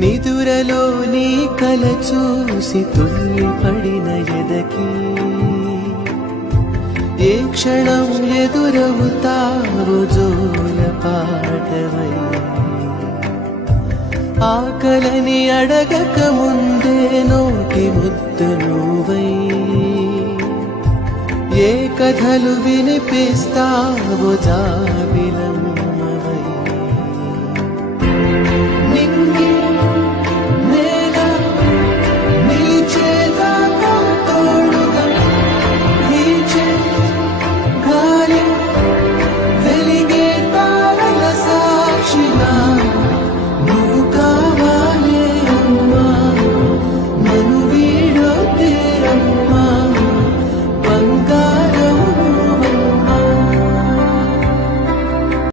నిదురలో నీ కల చూసి తుల్లిపడిన ఎదకి ఏ క్షణం ఎదురవుతావు జోల పాటవై ఆకలని అడగక ముందే నోటి ముద్దు నువ్వై ఏ కథలు వినిపిస్తావో జాబిల